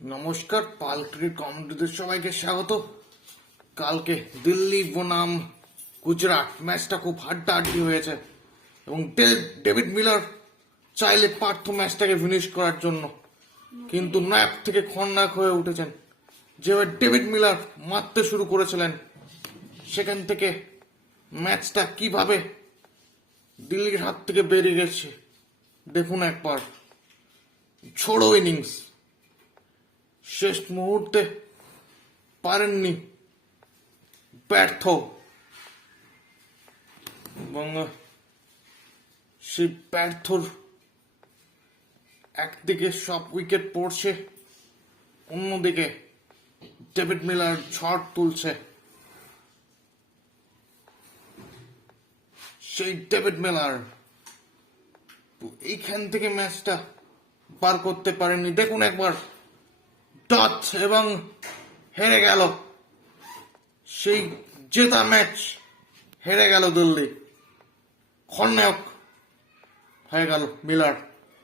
নমস্কার, পাল ক্রিকেট কমেন্ট্রিতে সবাইকে স্বাগত। কালকে দিল্লি বনাম গুজরাট ম্যাচটা খুব হাড্ডাহাড্ডি হয়েছে এবং ডেভিড মিলার চাইলে পারত ম্যাচটাকে ফিনিশ করার জন্য, কিন্তু নায়ক থেকে খলনায়ক হয়ে উঠেছেন। যেভাবে ডেভিড মিলার মারতে শুরু করেছিলেন, সেখান থেকে ম্যাচটা কিভাবে দিল্লির হাত থেকে বেরিয়ে গেছে দেখুন একবার। ছোড়ো ইনিংস, শেষ মুহূর্তে পারেননি, ব্যর্থ, এবং সেই ব্যর্থর একদিকে সব উইকেট পড়ছে, অন্যদিকে ডেভিড মিলার ঝড় তুলছে। সেই ডেভিড মিলার এইখান থেকে ম্যাচটা পার করতে পারেননি। দেখুন একবার, ডট এবং হেরে গেল, সেই জেতা ম্যাচ হেরে গেল দিল্লি, খলনায়ক হয়ে গেল মিলার।